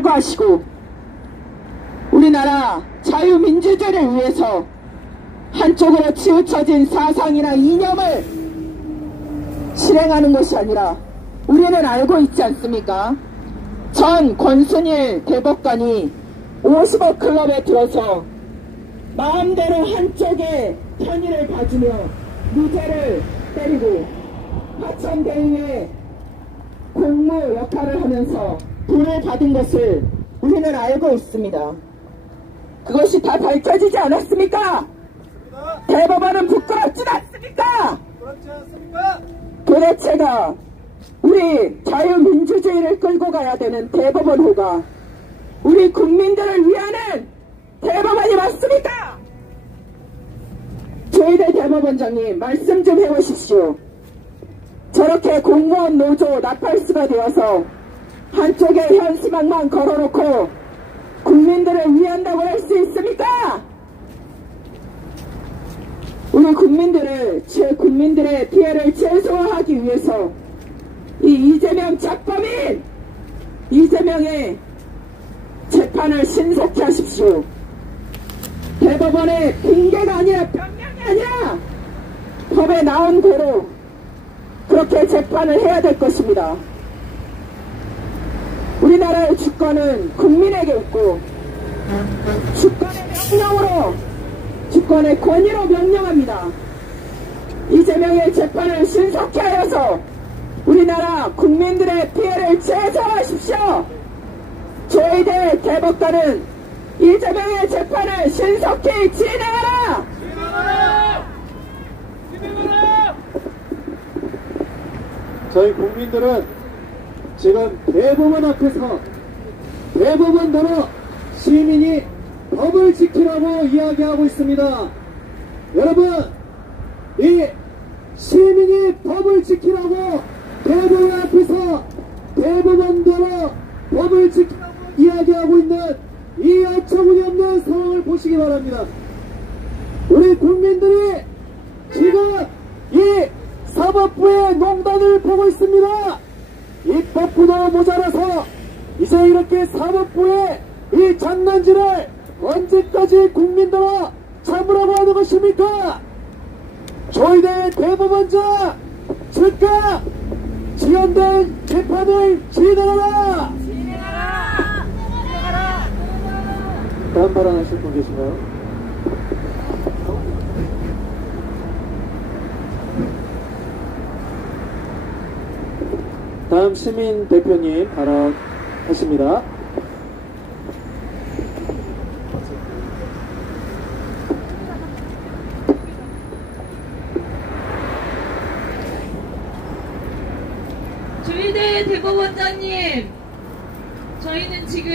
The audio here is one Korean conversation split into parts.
철거하시고 우리나라 자유민주주의를 위해서 한쪽으로 치우쳐진 사상이나 이념을 실행하는 것이 아니라 우리는 알고 있지 않습니까? 전 권순일 대법관이 50억 클럽에 들어서 마음대로 한쪽의 편의를 봐주며 무죄를 때리고 화천대유의 공무 역할을 하면서 돈을 받은 것을 우리는 알고 있습니다. 그것이 다 밝혀지지 않았습니까? 대법원은 부끄럽지 않습니까? 도대체가 우리 자유민주주의를 끌고 가야 되는 대법원호가 우리 국민들을 위하는 대법원이 맞습니까? 조희대 대법원장님 말씀 좀 해보십시오. 저렇게 공무원 노조 나팔수가 되어서 한쪽에 현수막만 걸어놓고 국민들을 위한다고 할 수 있습니까? 우리 국민들의 피해를 최소화하기 위해서 이 이재명 작범인 이재명의 재판을 신속히 하십시오. 대법원의 핑계가 아니라 변명이 아니라 법에 나온 대로 그렇게 재판을 해야 될 것입니다. 우리나라의 주권은 국민에게 있고 주권의 명령으로 주권의 권위로 명령합니다. 이재명의 재판을 신속히 하여서 우리나라 국민들의 피해를 최소화하십시오. 조희대 대법관은 이재명의 재판을 신속히 진행하라! 저희 국민들은 지금 대법원 앞에서 대법원대로 시민이 법을 지키라고 이야기하고 있습니다. 여러분, 이 시민이 법을 지키라고 대법원 앞에서 대법원대로 법을 지키라고 이야기하고 있는 이 어처구니 없는 상황을 보시기 바랍니다. 우리 국민들이 지금 이 사법부의 농단을 보고 있습니다. 입법부도 모자라서 이제 이렇게 사법부의 이 장난질을 언제까지 국민들과 참으라고 하는 것입니까? 조희대 대법원장 즉각 지연된 재판을 진행하라! 다음 발언하실 분 계신가요? 다음 시민 대표님 발언하십니다. 조희대 대법원장님, 저희는 지금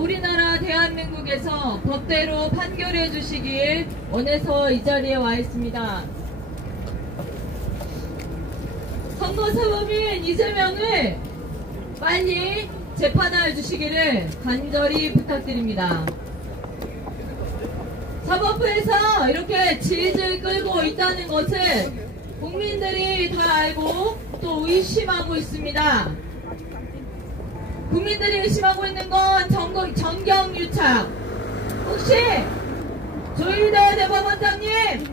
우리나라 대한민국에서 법대로 판결해 주시길 원해서 이 자리에 와 있습니다. 선거사범인 이재명을 빨리 재판하여 주시기를 간절히 부탁드립니다. 사법부에서 이렇게 질질 끌고 있다는 것을 국민들이 다 알고 또 의심하고 있습니다. 국민들이 의심하고 있는 건 정경유착. 혹시 조희대 대법원장님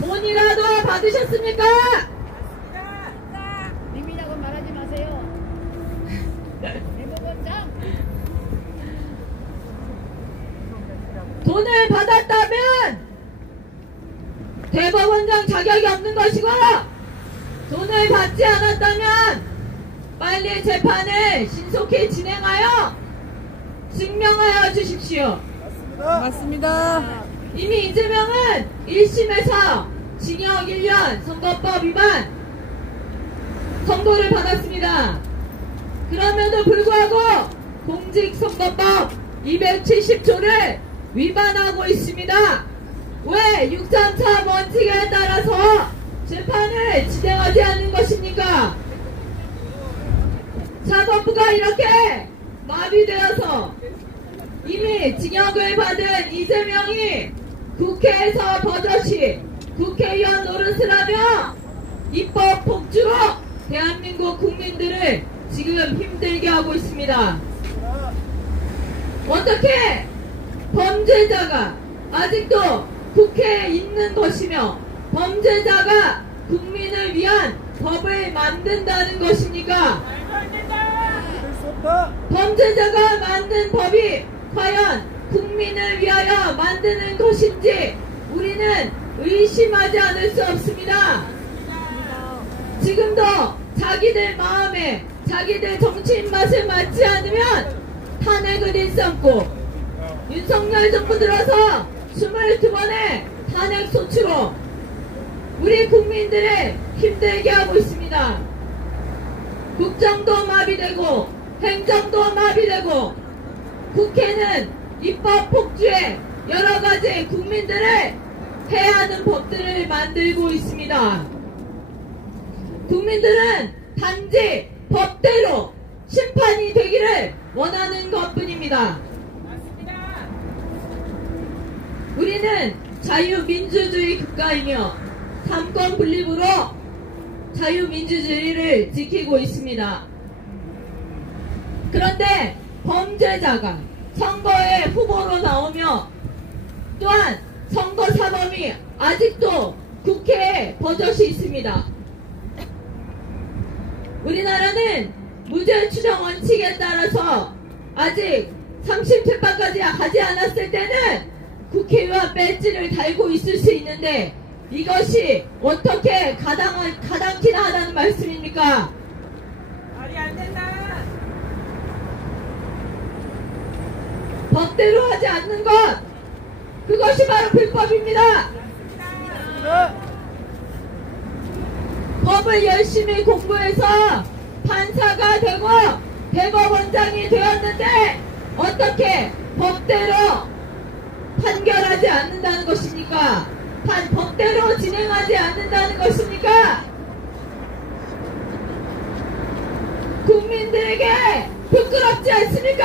돈이라도 받으셨습니까? 님이라고 말하지 마세요. 대법원장. 돈을 받았다면 대법원장 자격이 없는 것이고, 돈을 받지 않았다면 빨리 재판을 신속히 진행하여 증명하여 주십시오. 맞습니다. 이미 이재명은 1심에서 징역 1년 선거법 위반 선고를 받았습니다. 그럼에도 불구하고 공직선거법 270조를 위반하고 있습니다. 왜 6.3 원칙에 따라서 재판을 진행하지 않는 것입니까? 사법부가 이렇게 마비되어서 이미 징역을 받은 이재명이 국회에서 버젓이 국회의원 노릇을 하며 입법 폭주로 대한민국 국민들을 지금 힘들게 하고 있습니다. 어떻게 범죄자가 아직도 국회에 있는 것이며 범죄자가 국민을 위한 법을 만든다는 것입니까? 범죄자가 만든 법이 과연 국민을 위하여 만드는 것인지 우리는 의심하지 않을 수 없습니다. 지금도 자기들 마음에 자기들 정치 입맛에 맞지 않으면 탄핵을 일삼고 윤석열 정부 들어서 22번의 탄핵 소추로 우리 국민들을 힘들게 하고 있습니다. 국정도 마비되고 행정도 마비되고 국회는 입법 폭주에 여러가지 국민들을 해하는 법들을 만들고 있습니다. 국민들은 단지 법대로 심판이 되기를 원하는 것뿐입니다. 우리는 자유민주주의 국가이며 삼권 분립으로 자유민주주의를 지키고 있습니다. 그런데 범죄자가 선거에 후보로 나오며 또한 선거 사범이 아직도 국회에 버젓이 있습니다. 우리나라는 무죄 추정 원칙에 따라서 아직 3심재판까지 하지 않았을 때는 국회의원 배지를 달고 있을 수 있는데 이것이 어떻게 가당키나 하다는 말씀입니까? 말이 안 된다. 법대로 하지 않는 것, 그것이 바로 불법입니다. 법을 열심히 공부해서 판사가 되고 대법원장이 되었는데 어떻게 법대로 판결하지 않는다는 것입니까? 법대로 진행하지 않는다는 것입니까? 국민들에게 부끄럽지 않습니까?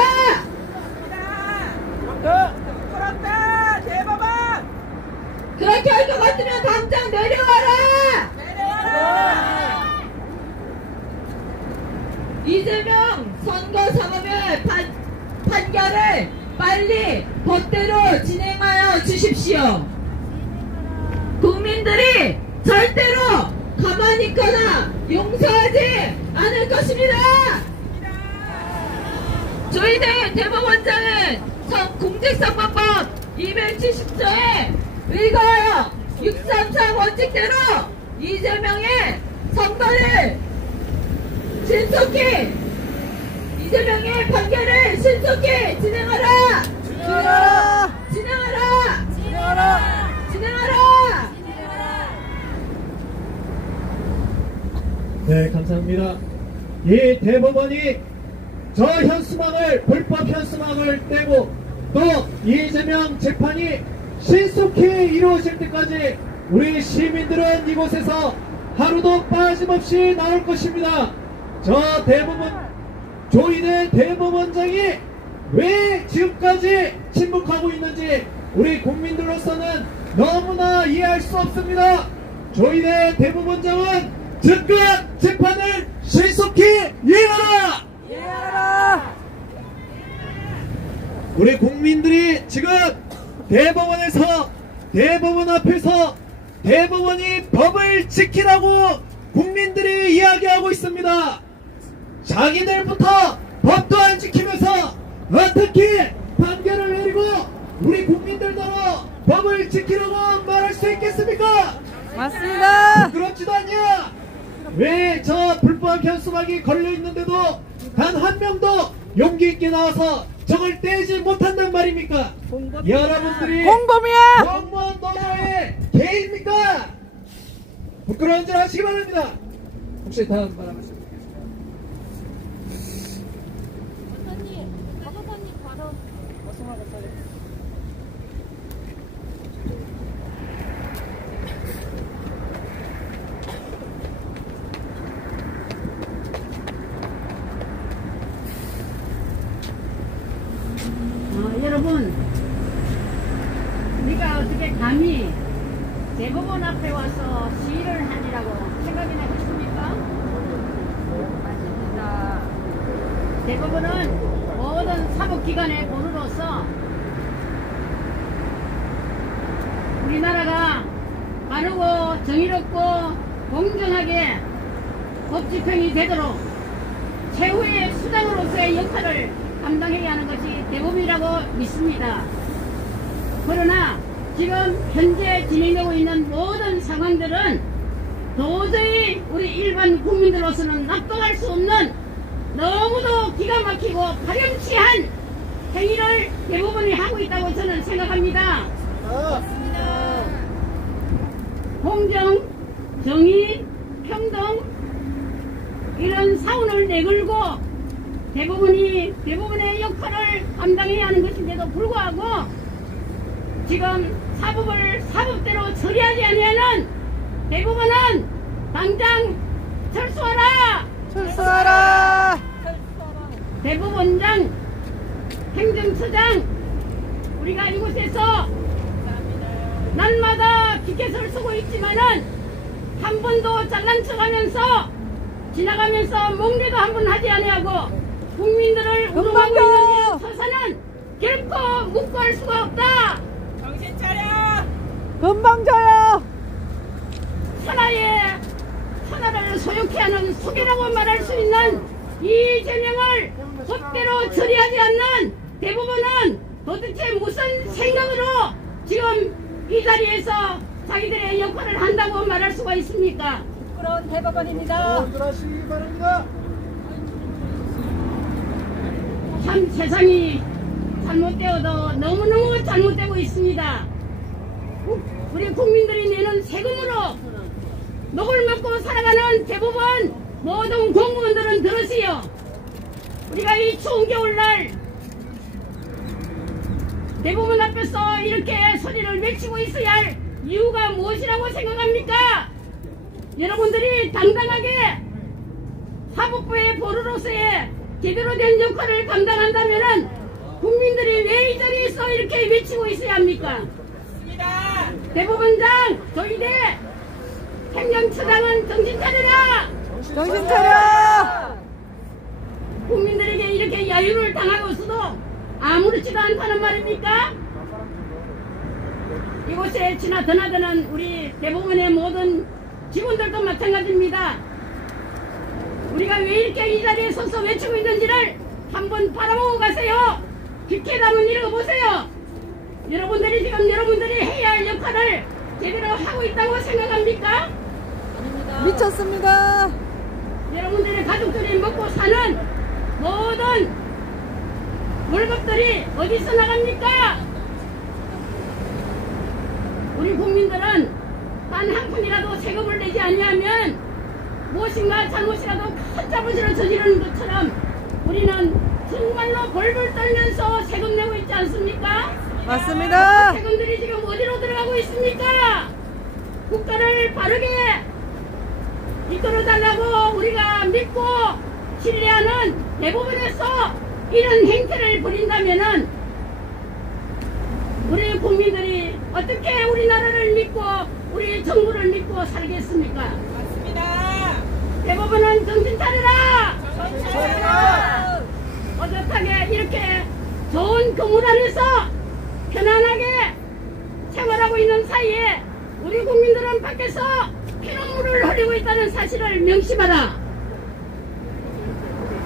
부끄럽다 대법원. 그렇게 할 것 같으면 당장 내려와라. 이재명 선거사범의 판결을 빨리 법대로 진행하여 주십시오. 국민들이 절대로 가만히 있거나 용서하지 않을 것입니다. 저희들 대법원장은 공직선거법 270조에 의거하여 633 원칙대로 이재명의 선거를 신속히 이재명의 판결을 신속히 진행하라! 진행하라! 네, 감사합니다. 이 대법원이 저 현수막을, 불법 현수막을 떼고 또 이재명 재판이 신속히 이루어질 때까지 우리 시민들은 이곳에서 하루도 빠짐없이 나올 것입니다. 저 대법원, 조인의 대법원장이 왜 지금까지 침묵하고 있는지 우리 국민들로서는 너무나 이해할 수 없습니다. 조인의 대법원장은 즉각 재판을 신속히 이행하라! 우리 국민들이 지금 대법원 앞에서 대법원이 법을 지키라고 국민들이 이야기하고 있습니다. 자기들부터 법도 안 지키면서 어떻게 판결을 내리고 우리 국민들도 법을 지키라고 말할 수 있겠습니까? 맞습니다. 그렇지도 않냐? 왜 저 불법 현수막이 걸려있는데도 단 한 명도 용기 있게 나와서 저걸 떼지 못한단 말입니까? 여러분들이 공범이야. 공무원 노조의 개입니까? 부끄러운 줄 아시기 바랍니다. 혹시 다음 바라겠습니다. 여러분, 우리가 어떻게 감히 대법원 앞에 와서 시위를 하리라고 생각이나 했습니까? 맞습니다. 대법원은 모든 사법기관의 본으로 대법원으로서 우리나라가 바르고 정의롭고 공정하게 법 집행이 되도록 최후의 수장으로서의 역할을 감당해야 하는 것이 대법이라고 믿습니다. 그러나 지금 현재 진행되고 있는 모든 상황들은 도저히 우리 일반 국민들로서는 납득할 수 없는 너무도 기가 막히고 파렴치한 행위를 대법원이 하고 있다고 저는 생각합니다. 공정, 정의, 평등 이런 사원을 내걸고 대법원의 역할을 감당해야 하는 것인데도 불구하고 지금 사법을 사법대로 처리하지 아니하는 대법원은 당장 철수하라! 철수하라! 대법원장, 행정처장, 우리가 이곳에서 날마다 피켓을 쓰고 있지만은 한 번도 잘난 척하면서 지나가면서 몽개도 한 번 하지 아니하고 국민들을 우롱하고 있는 이런 서사는 결코 묵고할 수가 없다. 정신 차려! 금방 져요! 천하를 소유케 하는 속이라고 말할 수 있는 이재명을 법대로 처리하지 않는 대법원은 도대체 무슨 생각으로 지금 이 자리에서 자기들의 역할을 한다고 말할 수가 있습니까? 부끄러운 대법원입니다. 들어가시기 바랍니다. 참 세상이 잘못되어도 너무너무 잘못되고 있습니다. 우리 국민들이 내는 세금으로 녹을 먹고 살아가는 대법원 모든 공무원들은 들으시오. 우리가 이 추운 겨울날 대법원 앞에서 이렇게 소리를 외치고 있어야 할 이유가 무엇이라고 생각합니까? 여러분들이 당당하게 사법부의 보루로서의 제대로 된 역할을 감당한다면 국민들이 왜 이 자리에서 이렇게 외치고 있어야 합니까? 대법원장, 조희대, 행정처장은 정신 차려라! 정신 차려! 국민들에게 이렇게 야유를 당하고서도 아무렇지도 않다는 말입니까? 이곳에 지나 드나드는 우리 대법원의 모든 직원들도 마찬가지입니다. 우리가 왜 이렇게 이 자리에 서서 외치고 있는지를 한번 바라보고 가세요. 피켓 한번 읽어보세요. 여러분들이 지금 여러분들이 해야 할 역할을 제대로 하고 있다고 생각합니까? 미쳤습니다. 여러분들의 가족들이 먹고 사는 모든 월급들이 어디서 나갑니까? 우리 국민들은 단 한 푼이라도 세금을 내지 아니하면 무엇인가 잘못이라도 큰 잘못을 저지르는 것처럼 우리는 정말로 벌벌 떨면서 세금 내고 있지 않습니까? 맞습니다. 세금들이 지금 어디로 들어가고 있습니까? 국가를 바르게 이끌어달라고 우리가 믿고 신뢰하는 대법원에서 이런 행태를 벌인다면은 우리 국민들이 어떻게 우리나라를 믿고 우리 정부를 믿고 살겠습니까? 맞습니다. 대법원은 정신 차려라! 정신 차려! 어젓하게 이렇게 좋은 건물 안에서 편안하게 생활하고 있는 사이에 우리 국민들은 밖에서 피눈물을 흘리고 있다는 사실을 명심하라.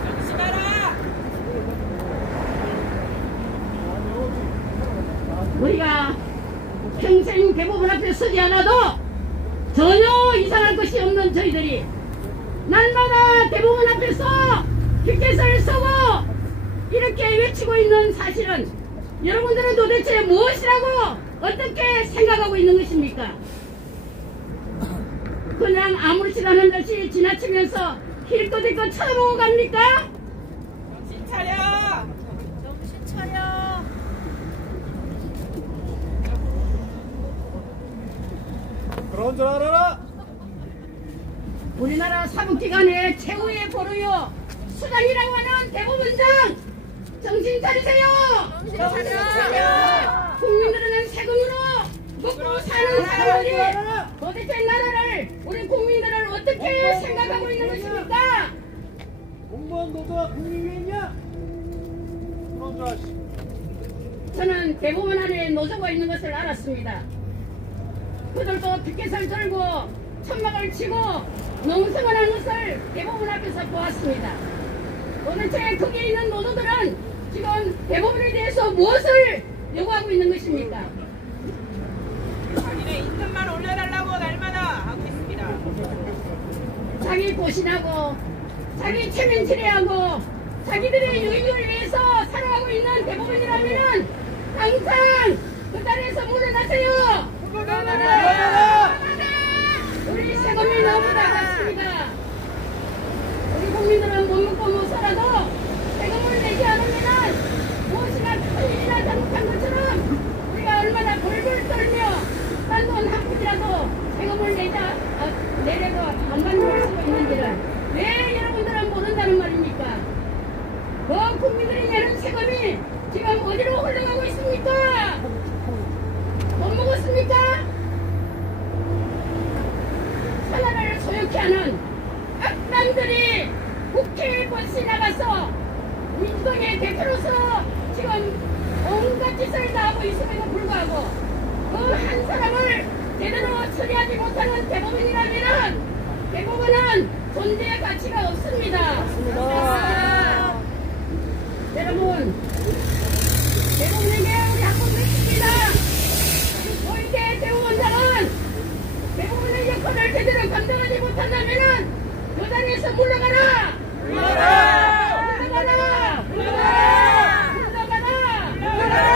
명심하라! 우리가 평생 대법원 앞에 서지 않아도 전혀 이상할 것이 없는 저희들이 날마다 대법원 앞에서 피켓을 서고 이렇게 외치고 있는 사실은 여러분들은 도대체 무엇이라고 어떻게 생각하고 있는 것입니까? 그냥 아무렇지도 않은 듯이 지나치면서 힐끗힐끗 쳐다보고 갑니까? 정신 차려! 정신 차려! 그런 줄 알아라. 우리나라 사법기관의 최후의 보루요 수장이라고 하는 대법원장 정신 차리세요! 정신 차려! 국민들은 세금으로 먹고 사는 사람들이 도대체 나라를 우리 국민들을 어떻게 생각하고 있는 것입니까? 공무원 노조가 국민 위에 있냐? 그런 줄 아시. 저는 대법원 안에 노조가 있는 것을 알았습니다. 그들도 피켓을 들고 천막을 치고 농성을 하는 것을 대법원 앞에서 보았습니다. 도대체 거기에 있는 노조들은 지금 대법원에 대해서 무엇을 요구하고 있는 것입니까? 자기네 인턴만 올려달라고 날마다 하고 있습니다. 자기 고신하고 자기 체면 처리하고 자기들의 유익을 위해서 살아가고 있는 대법원이라면은 항상 그 자리에서 물러나세요. 우리 세금이 너무 나갔습니다. 우리 국민들은 못 먹고 못 살아도 세금을 내지 않으면은 무엇이나 큰일이나 잘못한 것처럼 우리가 얼마나 벌벌 떨며 딴 돈 한 푼이라도 세금을 내려고 안 받는 수가 있는지를 왜 여러분들은 모른다는 말입니까? 그 국민들이 내는 세금이 지금 어디로 흘러가고 있습니까? 못 먹었습니까? 하나를 소유케 하는 악당들이 국회에 벌써 나가서 민주당의 대표로서 지금 온갖 짓을 다 하고 있음에도 불구하고 그 한 사람을 제대로 처리하지 못하는 대법원이라면 대법원은 존재의 가치가 없습니다. 여러분, 대법원에게 우리 한번 외칩니다. 고위계 대법원장은 대법원의 역할을 제대로 감당하지 못한다면은 그 자리에서 물러가라! 물러가라! 물러가라! 물러가라! 물러가라! 물러가라!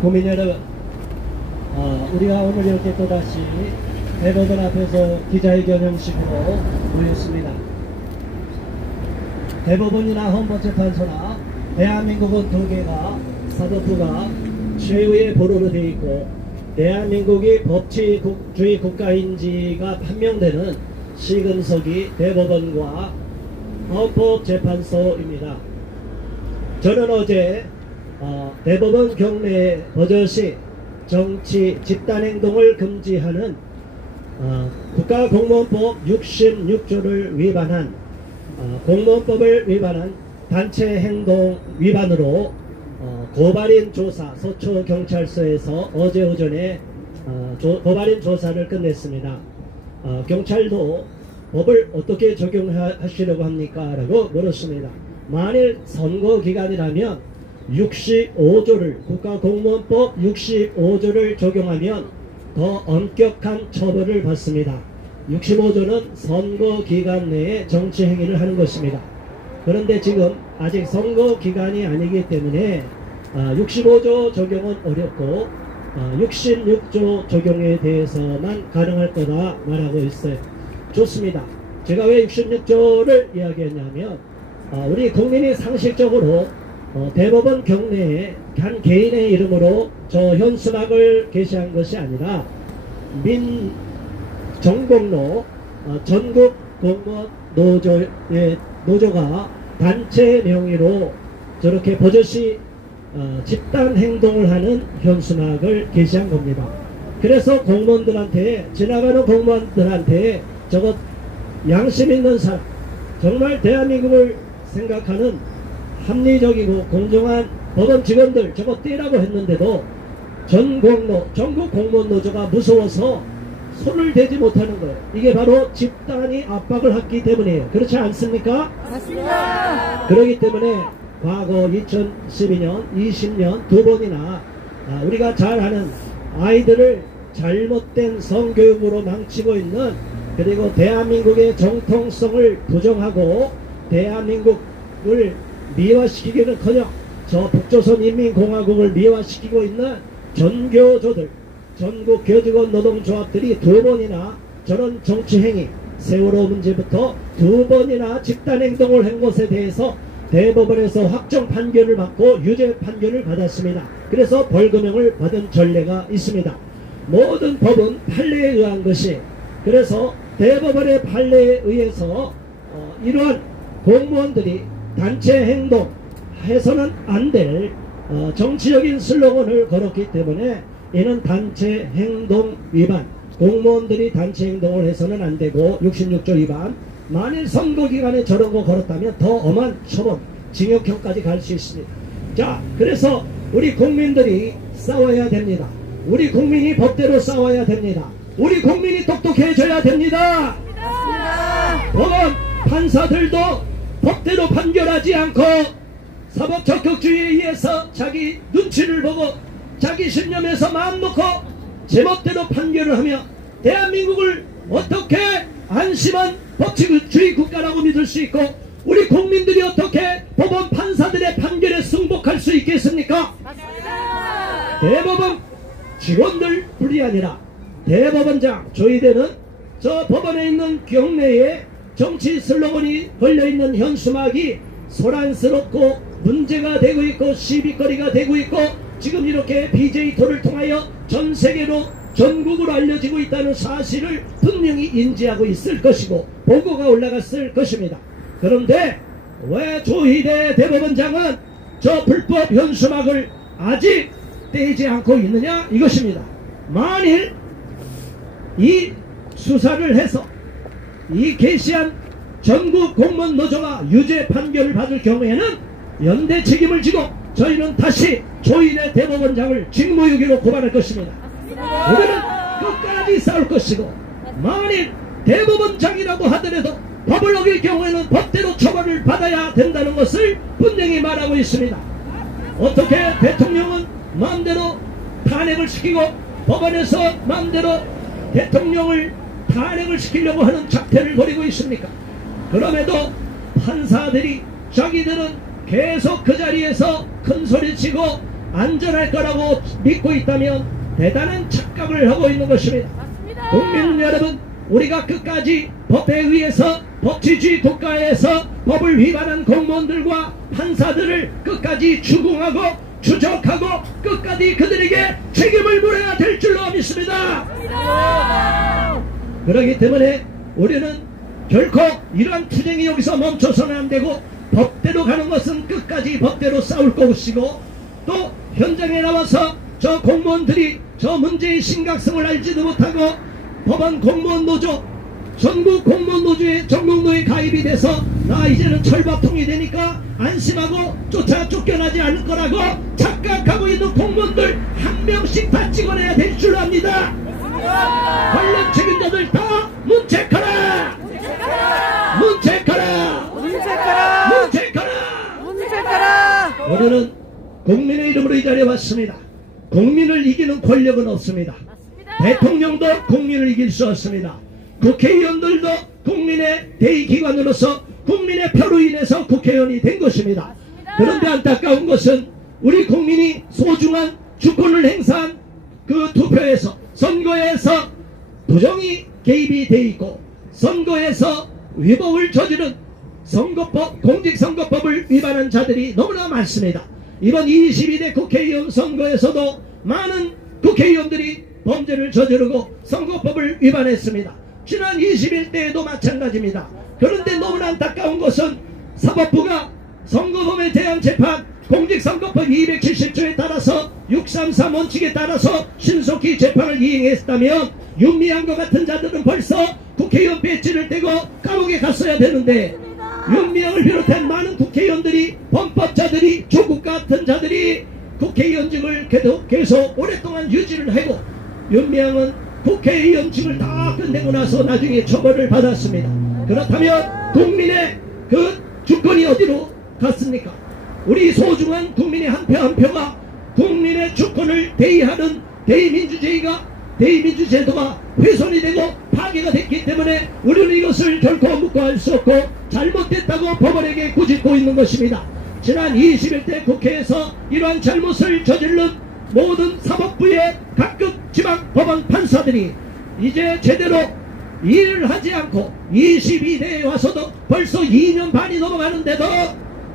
국민 여러분, 우리가 오늘 이렇게 또다시 대법원 앞에서 기자회견 형식으로 모였습니다. 대법원이나 헌법재판소나 대한민국은 두 개가 사법부가 최후의 보루로 되어 있고 대한민국이 법치주의 국가인지가 판명되는 시금석이 대법원과 헌법재판소입니다. 저는 어제 대법원 경내에 버젓이 정치 집단행동을 금지하는 국가공무원법 66조를 위반한 공무원법을 위반한 단체행동 위반으로 고발인 조사 서초경찰서에서 어제 오전에 고발인 조사를 끝냈습니다. 경찰도 법을 어떻게 적용하시려고 합니까? 라고 물었습니다. 만일 선거기간이라면 65조를 국가공무원법 65조를 적용하면 더 엄격한 처벌을 받습니다. 65조는 선거기간 내에 정치행위를 하는 것입니다. 그런데 지금 아직 선거기간이 아니기 때문에 65조 적용은 어렵고 66조 적용에 대해서만 가능할 거다 말하고 있어요. 좋습니다. 제가 왜 66조를 이야기했냐면 우리 국민이 상식적으로 대법원 경내에 한 개인의 이름으로 저 현수막을 게시한 것이 아니라 민정공로 전국 공무원 노조가 단체 명의로 저렇게 버젓이 집단 행동을 하는 현수막을 게시한 겁니다. 그래서 공무원들한테 지나가는 공무원들한테 저거 양심 있는 사람 정말 대한민국을 생각하는 합리적이고 공정한 법원 직원들 저거 떼라고 했는데도 전국 공무원 노조가 무서워서 손을 대지 못하는 거예요. 이게 바로 집단이 압박을 했기 때문이에요. 그렇지 않습니까? 맞습니다. 그렇기 때문에 과거 2012년, 20년 두 번이나 우리가 잘 아는 아이들을 잘못된 성교육으로 망치고 있는 그리고 대한민국의 정통성을 부정하고 대한민국을 미화시키기는커녕 저 북조선인민공화국을 미화시키고 있는 전교조들 전국 교직원 노동조합들이 두 번이나 저런 정치행위 세월호 문제부터 두 번이나 집단행동을 한 것에 대해서 대법원에서 확정 판결을 받고 유죄 판결을 받았습니다. 그래서 벌금형을 받은 전례가 있습니다. 모든 법은 판례에 의한 것이 그래서 대법원의 판례에 의해서 이러한 공무원들이 단체 행동 해서는 안 될 정치적인 슬로건을 걸었기 때문에 이는 단체 행동 위반 공무원들이 단체 행동을 해서는 안 되고 66조 위반, 만일 선거 기간에 저런 거 걸었다면 더 엄한 처분, 징역형까지 갈 수 있습니다. 자, 그래서 우리 국민들이 싸워야 됩니다. 우리 국민이 법대로 싸워야 됩니다. 우리 국민이 똑똑해져야 됩니다. 법원 판사들도 법대로 판결하지 않고 사법 적격주의에 의해서 자기 눈치를 보고 자기 신념에서 마음 놓고 제멋대로 판결을 하며 대한민국을 어떻게 안심한 법치주의 국가라고 믿을 수 있고 우리 국민들이 어떻게 법원 판사들의 판결에 승복할 수 있겠습니까? 대법원 직원들 뿐이 아니라 대법원장 조희대는 저 법원에 있는 경내에 정치 슬로건이 걸려있는 현수막이 소란스럽고 문제가 되고 있고 시비거리가 되고 있고 지금 이렇게 BJ토를 통하여 전 세계로 전국으로 알려지고 있다는 사실을 분명히 인지하고 있을 것이고 보고가 올라갔을 것입니다. 그런데 왜 조희대 대법원장은 저 불법 현수막을 아직 떼지 않고 있느냐 이것입니다. 만일 이 수사를 해서 이 게시한 전국 공무원 노조가 유죄 판결을 받을 경우에는 연대 책임을 지고 저희는 다시 조희대 대법원장을 직무유기로 고발할 것입니다. 우리는 끝까지 싸울 것이고 만일 대법원장이라고 하더라도 법을 어길 경우에는 법대로 처벌을 받아야 된다는 것을 분명히 말하고 있습니다. 어떻게 대통령은 마음대로 탄핵을 시키고 법원에서 마음대로 대통령을 탄핵을 시키려고 하는 작태를 벌이고 있습니까? 그럼에도 판사들이 자기들은 계속 그 자리에서 큰 소리치고 안전할 거라고 믿고 있다면 대단한 착각을 하고 있는 것입니다. 국민 여러분, 우리가 끝까지 법에 의해서 법치주의 국가에서 법을 위반한 공무원들과 판사들을 끝까지 추궁하고 추적하고 끝까지 그들에게 책임을 물어야 될 줄로 믿습니다. 그렇기 때문에 우리는 결코 이러한 투쟁이 여기서 멈춰서는 안 되고 법대로 가는 것은 끝까지 법대로 싸울 것이고 또 현장에 나와서 저 공무원들이 저 문제의 심각성을 알지도 못하고 법원 공무원 노조 전국 공무원 노조에 전국노에 가입이 돼서 나 이제는 철밥통이 되니까 안심하고 쫓겨나지 않을 거라고 착각하고 있는 공무원들 한 명씩 다 찍어내야 될 줄 압니다. 관련 책임자들 다 문책하라! 문책하라! 문책하라! 문책하라! 문책하라! 우리는 국민의 이름으로 이 자리에 왔습니다. 국민을 이기는 권력은 없습니다. 대통령도 국민을 이길 수 없습니다. 국회의원들도 국민의 대의기관으로서 국민의 표로 인해서 국회의원이 된 것입니다. 그런데 안타까운 것은 우리 국민이 소중한 주권을 행사한 그 투표에서 선거에서 부정이 개입이 돼 있고 선거에서 위법을 저지른 선거법, 공직선거법을 위반한 자들이 너무나 많습니다. 이번 22대 국회의원 선거에서도 많은 국회의원들이 범죄를 저지르고 선거법을 위반했습니다. 지난 21대에도 마찬가지입니다. 그런데 너무나 안타까운 것은 사법부가 선거법에 대한 재판 공직선거법 270조에 따라서 633 원칙에 따라서 신속히 재판을 이행했다면 윤미향과 같은 자들은 벌써 국회의원 배지를 떼고 감옥에 갔어야 되는데 윤미향을 비롯한 많은 국회의원들이 범법자들이 조국 같은 자들이 국회의원직을 계속 오랫동안 유지를 하고 윤미향은 국회의원직을 다 끝내고 나서 나중에 처벌을 받았습니다. 그렇다면 국민의 그 주권이 어디로 갔습니까? 우리 소중한 국민의 한 표 한 표가 국민의 주권을 대의하는 대의민주제도가 훼손이 되고 파괴가 됐기 때문에 우리는 이것을 결코 묵과할 수 없고 잘못됐다고 법원에게 꾸짖고 있는 것입니다. 지난 21대 국회에서 이러한 잘못을 저지른 모든 사법부의 각급 지방 법원 판사들이 이제 제대로 일을 하지 않고 22대에 와서도 벌써 2년 반이 넘어가는데도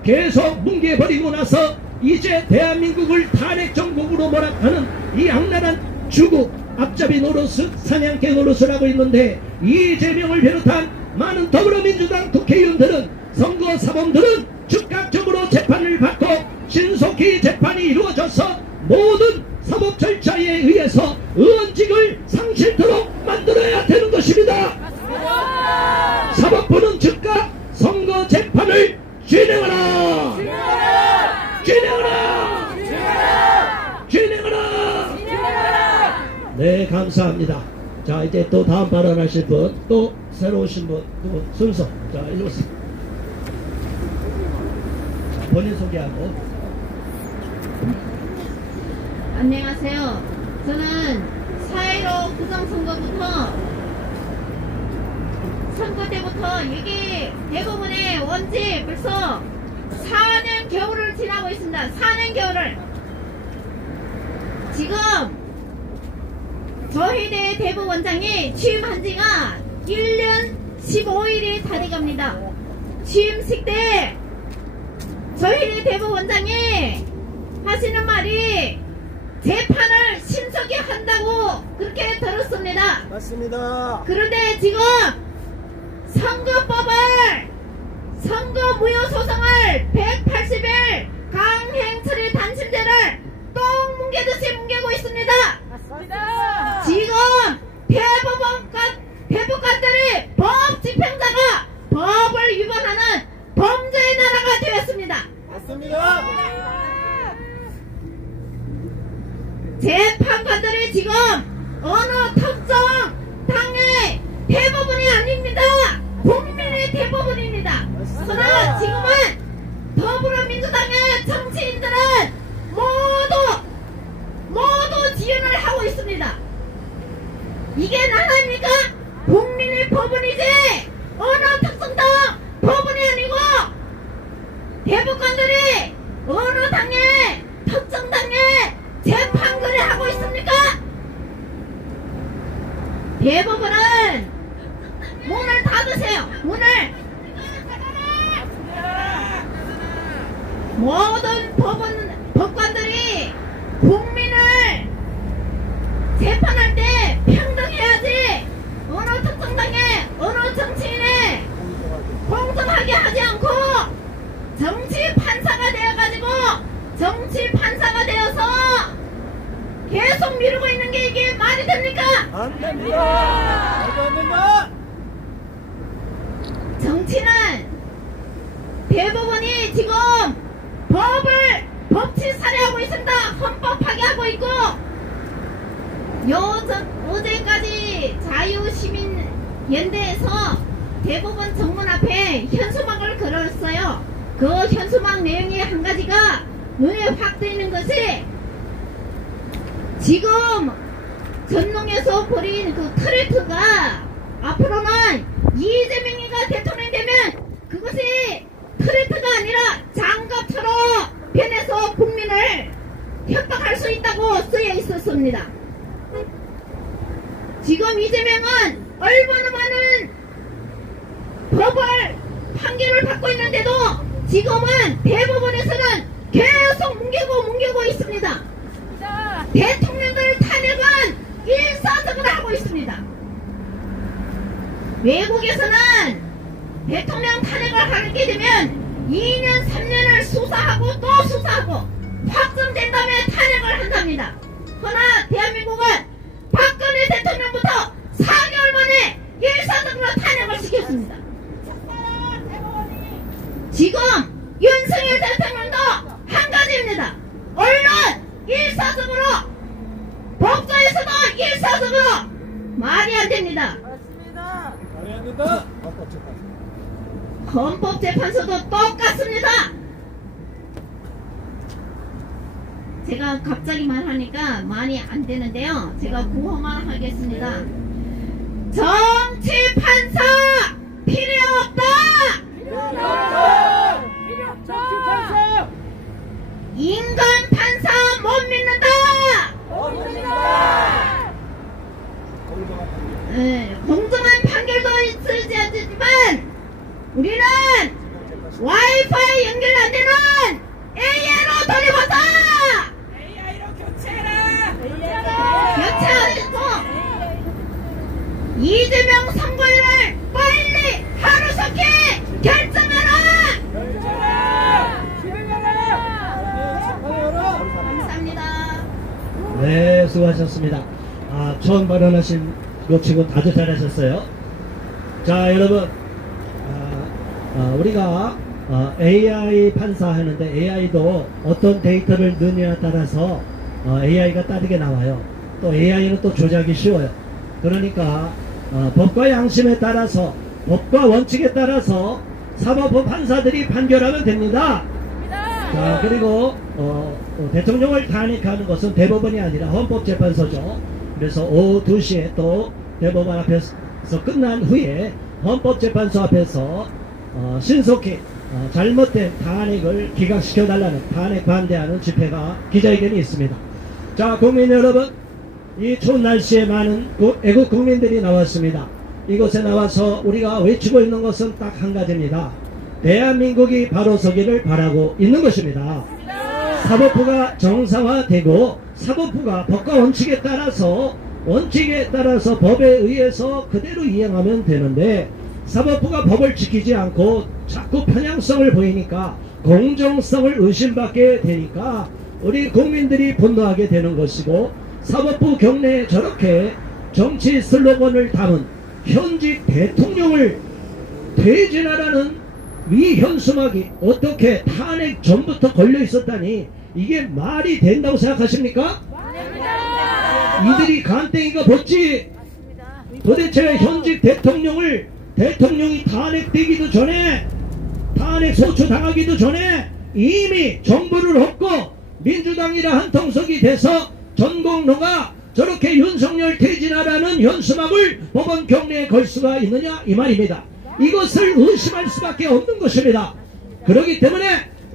계속 뭉개버리고 나서 이제 대한민국을 탄핵정국으로 몰아가는 이 악랄한 주국 앞잡이 노릇을 사냥개 노릇을 하고 있는데 이재명을 비롯한 많은 더불어민주당 국회의원들은 선거 사범들은 즉각적으로 재판을 받고 신속히 재판이 이루어져서 모든 사법 절차에 의해서 의원직을 상실토록 만들어야 되는 것입니다. 사법부는 즉각 선거 재판을 진행하라! 진행하라! 네, 감사합니다. 자, 이제 또 다음 발언하실 분, 또 새로 오신 분, 또 순서. 자, 이리 오세요. 자, 본인 소개하고. 안녕하세요. 저는 4.15 부정선거부터 선거 때부터 이게 대부분의 원칙 벌써 4년 겨울을 지나고 있습니다. 4년 겨울을. 지금 저희대 대법원장이 취임한 지가 1년 15일이 다 돼갑니다. 취임식 때 저희대 대법원장이 하시는 말이 재판을 신속히 한다고 그렇게 들었습니다. 맞습니다. 그런데 지금 선거법을 선거무효소송을 180일 강행처리 단심제를 똥 뭉개듯이 뭉개고 있습니다. 맞습니다. 지금 대법관들이 법집행자가 법을 위반하는 범죄의 나라가 되었습니다. 맞습니다. 재판관들이 지금 어느 특정 당의 대법원이 아닙니다. 국민의 대법원입니다. 그러나 지금은 더불어민주당의 정치인들은 모두 지연을 하고 있습니다. 이게 나라입니까? 국민의 법원이지 어느 특정당 법원이 아니고 대법관들이 어느 당의 특정 당의 재판관을 하고 있습니까? 대법원은 문을 닫으세요. 문을. 모든 법관들이 국민을 재판할 때 평등해야지 어느 특정 당의 어느 정치인의 공정하게 하지 않고 정치 판사가 되어가지고 정치 판사가 되어서 계속 미루고 있는 게 이게 말이 됩니까? 안 됩니다. 말도 안 된다. 정치는 대법원이 지금 법치 살해하고 있습니다. 헌법 파괴하고 있고 어제까지 자유시민연대에서 대법원 정문 앞에 현수막을 걸었어요. 그 현수막 내용이 한 가지가 눈에 확 띄는 것이 지금 전농에서 벌인 그 트레트가 앞으로는 이재명이가 대통령 되면 그것이 트레트가 아니라 장갑처럼 변해서 국민을 협박할 수 있다고 쓰여 있었습니다. 지금 이재명은 얼마나 많은 법을 판결을 받고 있는데도 지금은 대법원에서는 계속 뭉개고 있습니다. 대통령들 탄핵은 일사적으로 하고 있습니다. 외국에서는 대통령 탄핵을 하게 되면 2년 3년을 수사하고 또 수사하고 확정된 다음에 탄핵을 한답니다. 그러나 대한민국은 박근혜 대통령부터 4개월 만에 일사적으로 탄핵을 시켰습니다. 지금 윤석열 대통령도 한 가지입니다. 언론 일사적으로, 법조에서도 일사적으로 말이 안 됩니다. 말이 안 된다. 헌법재판소도 똑같습니다. 제가 갑자기 말하니까 말이 안 되는데요. 제가 구호만 하겠습니다. 정치판사 필요 없다. 인간 판사 못 믿는다. 공정한 판결도 있지 않지만 우리는 와이파이 연결 안 되는 AI로 돌려보자. AI로 교체해라. 교체하고 이재명 선거일을 빨리 하루속히 결정하라. 감사합니다. 네, 네, 수고하셨습니다. 처음 발언하신 것 치고 아주 잘하셨어요. 자, 여러분, 우리가 AI 판사하는데 AI도 어떤 데이터를 넣느냐에 따라서 AI가 다르게 나와요. 또 AI는 또 조작이 쉬워요. 그러니까 법과 양심에 따라서, 법과 원칙에 따라서 사법부 판사들이 판결하면 됩니다. 자, 그리고 대통령을 탄핵하는 것은 대법원이 아니라 헌법재판소죠. 그래서 오후 2시에 또 대법원 앞에서 끝난 후에 헌법재판소 앞에서 신속히 잘못된 탄핵을 기각시켜달라는, 탄핵 반대하는 집회가, 기자회견이 있습니다. 자, 국민 여러분, 이 추운 날씨에 많은 애국 국민들이 나왔습니다. 이곳에 나와서 우리가 외치고 있는 것은 딱 한 가지입니다. 대한민국이 바로 서기를 바라고 있는 것입니다. 사법부가 정상화되고 사법부가 법과 원칙에 따라서 법에 의해서 그대로 이행하면 되는데, 사법부가 법을 지키지 않고 자꾸 편향성을 보이니까, 공정성을 의심받게 되니까 우리 국민들이 분노하게 되는 것이고, 사법부 경내에 저렇게 정치 슬로건을 담은 현직 대통령을 퇴진하라는 위현수막이 어떻게 탄핵 전부터 걸려 있었다니, 이게 말이 된다고 생각하십니까? 이들이 간땡이가 벗지. 도대체 현직 대통령이 탄핵되기도 전에, 탄핵 소추당하기도 전에 이미 정부를 엎고 민주당이라 한통속이 돼서 전공로가 저렇게 윤석열 퇴진하라는 현수막을 법원 경내에 걸 수가 있느냐, 이 말입니다. 이것을 의심할 수밖에 없는 것입니다. 그렇기 때문에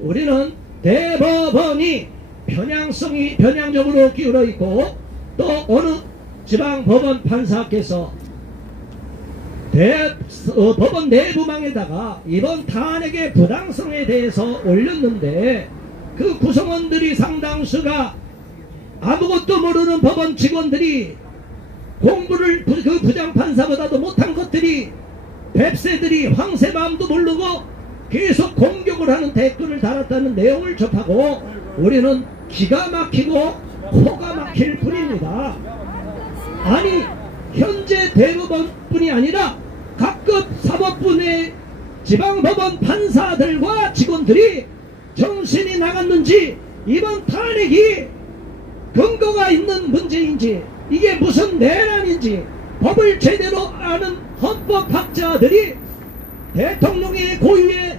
우리는 대법원이 편향적으로 기울어 있고, 또 어느 지방법원 판사께서 법원 내부망에다가 이번 탄핵의 부당성에 대해서 올렸는데, 그 구성원들이 상당수가 아무것도 모르는 법원 직원들이, 공부를 그 부장판사보다도 못한 것들이, 뱁새들이 황새마음도 모르고 계속 공격을 하는 댓글을 달았다는 내용을 접하고 우리는 기가 막히고 코가 막힐 뿐입니다. 아니, 현재 대법원뿐이 아니라 각급 사법부 내 지방법원 판사들과 직원들이 정신이 나갔는지, 이번 탄핵이 근거가 있는 문제인지, 이게 무슨 내란인지, 법을 제대로 아는 헌법학자들이 대통령의 고유의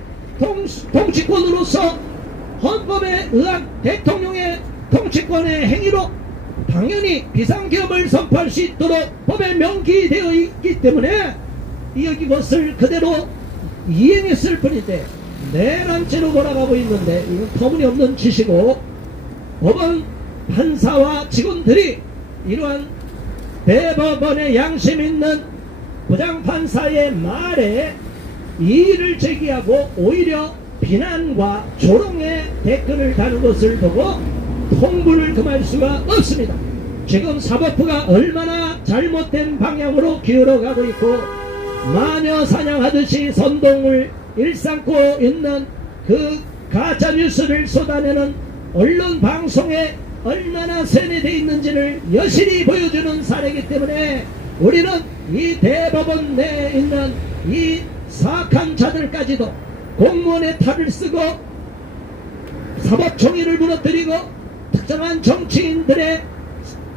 통치권으로서 헌법에 의한 대통령의 통치권의 행위로 당연히 비상계엄을 선포할 수 있도록 법에 명기되어 있기 때문에 이것을 그대로 이행했을 뿐인데, 내란죄로 몰아가고 있는데, 이건 터무니없는 짓이고, 법원 판사와 직원들이 이러한 대법원의 양심 있는 부장판사의 말에 이의를 제기하고 오히려 비난과 조롱의 댓글을 다는 것을 보고 통분을 금할 수가 없습니다. 지금 사법부가 얼마나 잘못된 방향으로 기울어가고 있고, 마녀 사냥하듯이 선동을 일삼고 있는 그 가짜뉴스를 쏟아내는 언론 방송에 얼마나 세뇌되어 있는지를 여실히 보여주는 사례이기 때문에, 우리는 이 대법원 내에 있는 이 사악한 자들까지도 공무원의 탈을 쓰고 사법정의를 무너뜨리고 특정한 정치인들의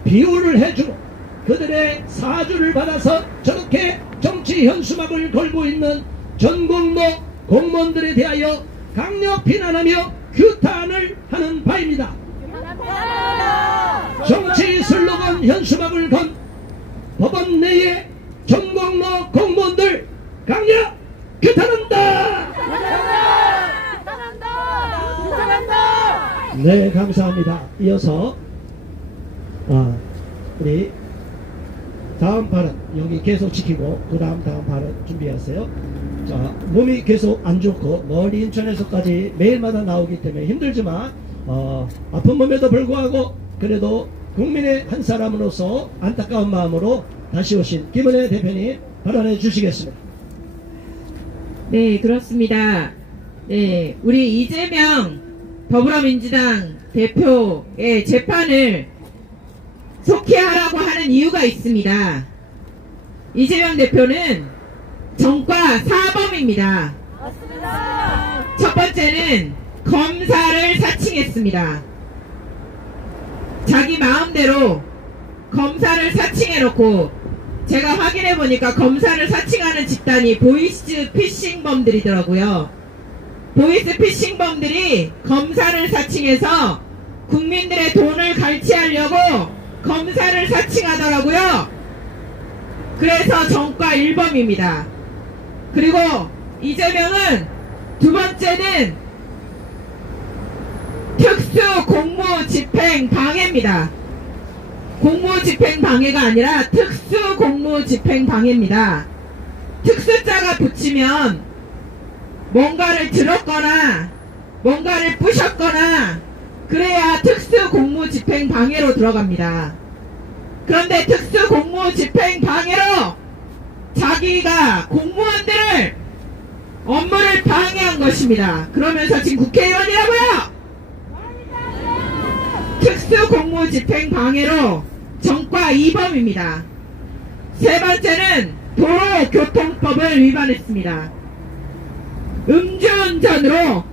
비호를 해주고 그들의 사주를 받아서 저렇게 정치 현수막을 걸고 있는 전공로 공무원들에 대하여 강력 비난하며 규탄을 하는 바입니다. 정치 슬로건 현수막을 건 법원 내의 전공로 공무원들 강력 규탄한다! 네, 감사합니다. 이어서 우리 다음 발언 여기 계속 지키고 그 다음 발언 준비하세요. 자, 몸이 계속 안 좋고 멀리 인천에서까지 매일마다 나오기 때문에 힘들지만 아픈 몸에도 불구하고 그래도 국민의 한 사람으로서 안타까운 마음으로 다시 오신 김은혜 대표님 발언해 주시겠습니다. 네, 그렇습니다. 네, 우리 이재명 더불어민주당 대표의 재판을 속히 하라고 하는 이유가 있습니다. 이재명 대표는 정과 사범입니다. 첫 번째는 검사를 사칭했습니다. 자기 마음대로 검사를 사칭해놓고, 제가 확인해보니까 검사를 사칭하는 집단이 보이스 피싱범들이더라고요. 보이스 피싱범들이 검사를 사칭해서 국민들의 돈을 갈취하려고 검사를 사칭하더라고요. 그래서 정과 1범입니다. 그리고 이재명은 두 번째는 특수공무집행방해입니다. 공무집행방해가 아니라 특수공무집행방해입니다. 특수자가 붙이면 뭔가를 들었거나 뭔가를 부셨거나 그래야 특수공무집행방해로 들어갑니다. 그런데 특수공무집행방해로 자기가 공무원들을 업무를 방해한 것입니다. 그러면서 지금 국회의원이라고요? 특수공무집행방해로 정과 2범입니다. 세 번째는 도로교통법을 위반했습니다. 음주운전으로,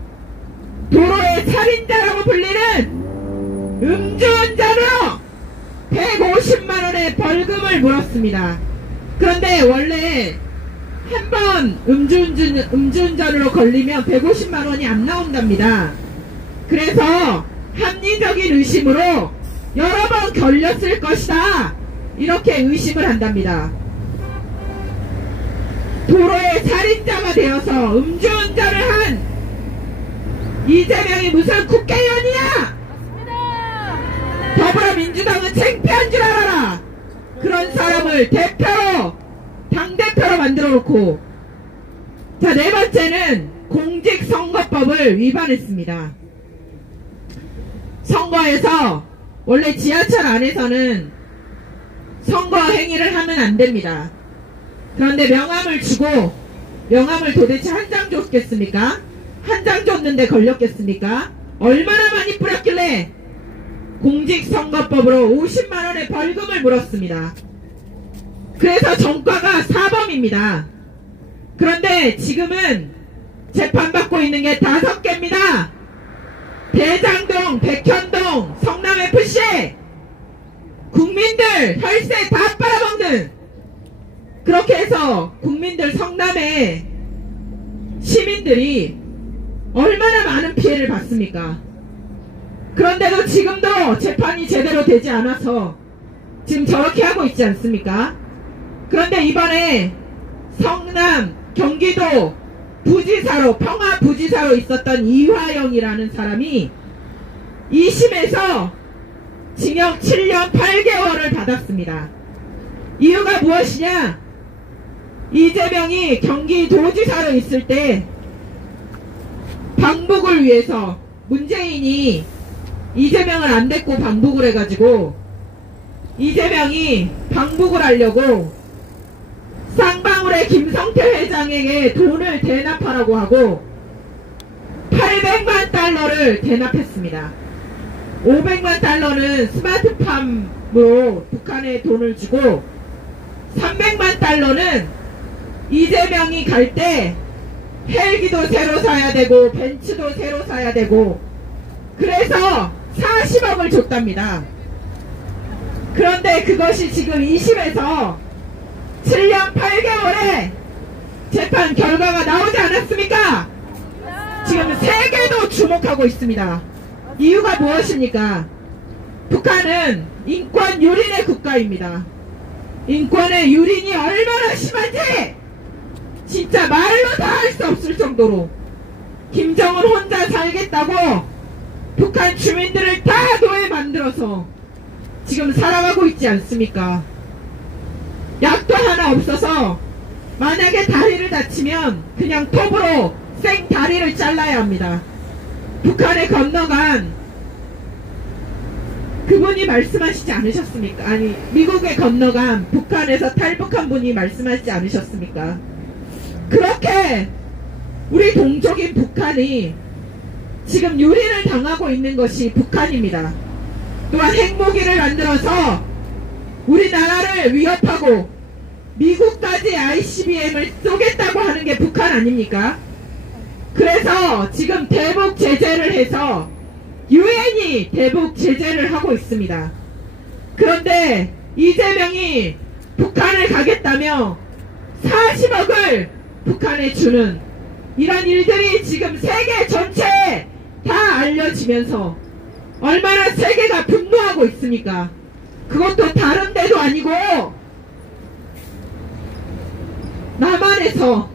도로의 살인자라고 불리는 음주운전으로 150만원의 벌금을 물었습니다. 그런데 원래 한 번 음주운전으로 걸리면 150만원이 안 나온답니다. 그래서 합리적인 의심으로 여러 번 걸렸을 것이다, 이렇게 의심을 한답니다. 도로의 살인자가 되어서 음주운전을 한 이재명이 무슨 국회의원이야? 더불어민주당은 창피한 줄 알아라. 그런 사람을 대표로, 당대표로 만들어 놓고. 자, 네 번째는 공직선거법을 위반했습니다. 선거에서 원래 지하철 안에서는 선거 행위를 하면 안 됩니다. 그런데 명함을 주고, 명함을 도대체 한 장 줬겠습니까? 한 장 줬는데 걸렸겠습니까? 얼마나 많이 뿌렸길래 공직선거법으로 50만원의 벌금을 물었습니다. 그래서 정과가 4범입니다. 그런데 지금은 재판받고 있는 게 5개입니다. 대장동, 백현동, 성남FC, 국민들 혈세 다 빨아먹는, 그렇게 해서 국민들, 성남의 시민들이 얼마나 많은 피해를 받습니까? 그런데도 지금도 재판이 제대로 되지 않아서 지금 저렇게 하고 있지 않습니까? 그런데 이번에 성남, 경기도 부지사로, 평화부지사로 있었던 이화영이라는 사람이 2심에서 징역 7년 8개월을 받았습니다. 이유가 무엇이냐? 이재명이 경기도지사로 있을 때 방북을 위해서 문재인이 이재명을 안 데리고 방북을 해가지고 이재명이 방북을 하려고 쌍방울의 김성태 회장에게 돈을 대납하라고 하고 800만 달러를 대납했습니다. 500만 달러는 스마트팜으로 북한에 돈을 주고 300만 달러는 이재명이 갈 때 헬기도 새로 사야 되고 벤츠도 새로 사야 되고, 그래서 40억을 줬답니다. 그런데 그것이 지금 2심에서 7년 8개월에 재판 결과가 나오지 않았습니까? 지금 세계도 주목하고 있습니다. 이유가 무엇입니까? 북한은 인권 유린의 국가입니다. 인권의 유린이 얼마나 심한지 진짜 말로 다 할 수 없을 정도로 김정은 혼자 살겠다고 북한 주민들을 다 노예 만들어서 지금 살아가고 있지 않습니까? 약도 하나 없어서 만약에 다리를 다치면 그냥 톱으로 생 다리를 잘라야 합니다. 북한에 건너간 그분이 말씀하시지 않으셨습니까? 아니, 미국에 건너간 북한에서 탈북한 분이 말씀하시지 않으셨습니까? 그렇게 우리 동족인 북한이 지금 유린을 당하고 있는 것이 북한입니다. 또한 핵무기를 만들어서 우리나라를 위협하고 미국까지 ICBM을 쏘겠다고 하는 게 북한 아닙니까? 그래서 지금 대북 제재를 해서 유엔이 대북 제재를 하고 있습니다. 그런데 이재명이 북한을 가겠다며 40억을 북한에 주는 이런 일들이 지금 세계 전체에 다 알려지면서 얼마나 세계가 분노하고 있습니까? 그것도 다른 데도 아니고 남한에서,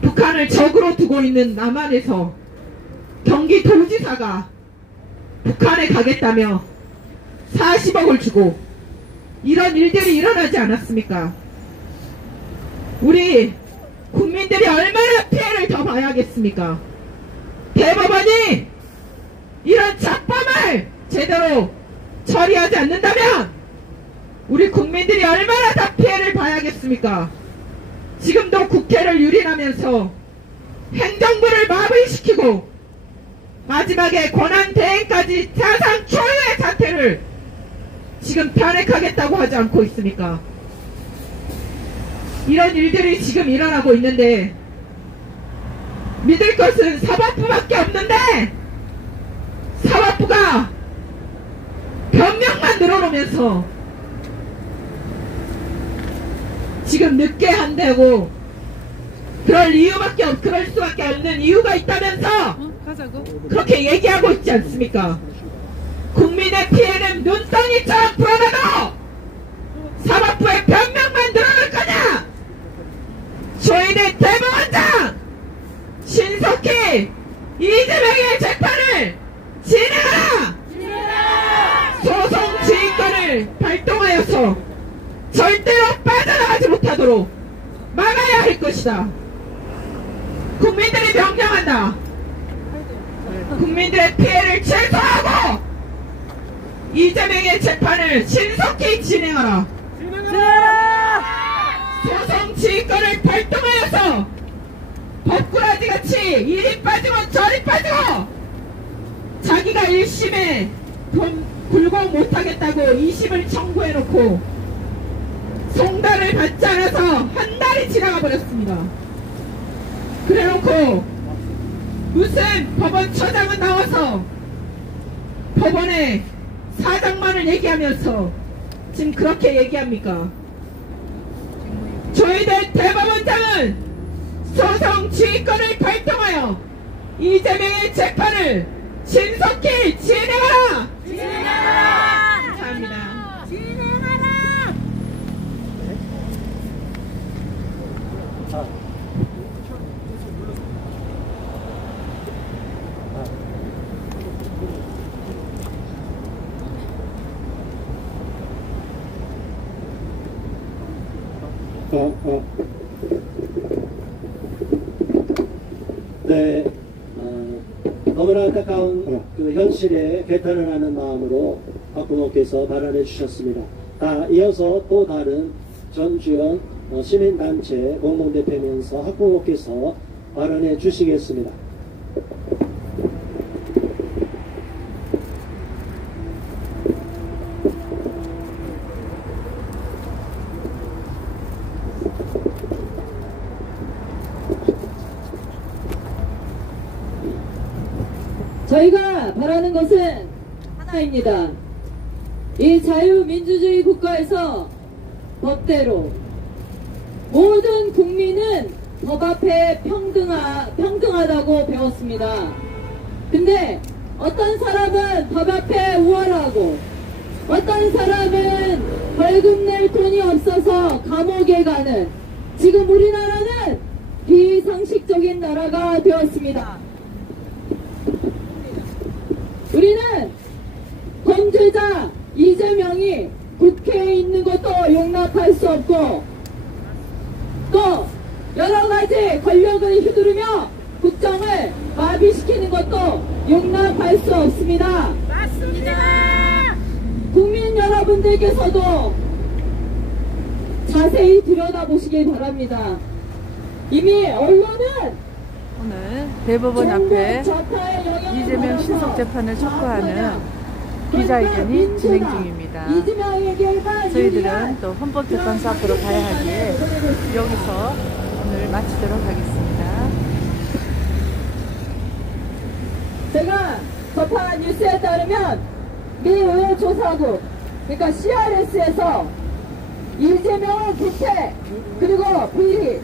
북한을 적으로 두고 있는 남한에서 경기도지사가 북한에 가겠다며 40억을 주고 이런 일들이 일어나지 않았습니까? 우리 국민들이 얼마나 피해를 더 봐야겠습니까? 대법원이 이런 작범을 제대로 처리하지 않는다면 우리 국민들이 얼마나 더 피해를 봐야겠습니까? 지금도 국회를 유린하면서 행정부를 마비시키고 마지막에 권한대행까지 사상 초유의 사태를 지금 탄핵하겠다고 하지 않고 있습니까? 이런 일들이 지금 일어나고 있는데 믿을 것은 사법부밖에 없는데 사법부가 변명만 늘어놓으면서 지금 늦게 한다고 그럴 수밖에 없는 이유가 있다면서 그렇게 얘기하고 있지 않습니까? 국민의 피해는 눈덩이처럼 불어나도 사법부의 변명만 늘어날 거냐? 저희는 대법원장 신속히 이재명의 재판을 진행하라! 소송 지휘권을 발동하여서 절대로 빠져나가지 못하도록 막아야 할 것이다. 국민들이 명령한다. 국민들의 피해를 최소화하고 이재명의 재판을 신속히 진행하라. 소송 지휘권을 발동하여서 법꾸라지같이 이리 빠지고 저리 빠지고 자기가 1심에 불공 못하겠다고 2심을 청구해놓고 송달을 받지 않아서 한 달이 지나가 버렸습니다. 그래놓고 무슨 법원처장은 나와서 법원에 사장만을 얘기하면서 지금 그렇게 얘기합니까? 저희들 대법원장은 소송 지휘권을 발동하여 이재명의 재판을 신속히 진행하라! 감사합니다. 네, 너무나 안타까운 그 현실에 개탄을 하는 마음으로 박부모께서 발언해 주셨습니다. 이어서 또 다른 전주현 시민단체 공동대표면서 학부모께서 발언해 주시겠습니다. 저희가 바라는 것은 하나입니다. 이 자유민주주의 국가에서 법대로 모든 국민은 법 앞에 평등하다고 배웠습니다. 근데 어떤 사람은 법 앞에 우월하고 어떤 사람은 벌금 낼 돈이 없어서 감옥에 가는, 지금 우리나라는 비상식적인 나라가 되었습니다. 우리는 범죄자 이재명이 국회에 있는 것도 용납할 수 없고, 또 여러가지 권력을 휘두르며 국정을 마비시키는 것도 용납할 수 없습니다. 맞습니다. 국민 여러분들께서도 자세히 들여다보시길 바랍니다. 이미 언론은 오늘 대법원 앞에 이재명 신속재판을 촉구하는 기자회견이 진행 중입니다. 저희들은 또 헌법재판소 앞으로 가야 하기에 여기서 오늘 마치도록 하겠습니다. 제가 접한 뉴스에 따르면 미 의회조사국, 그러니까 CRS에서 이재명의 구태 그리고 비리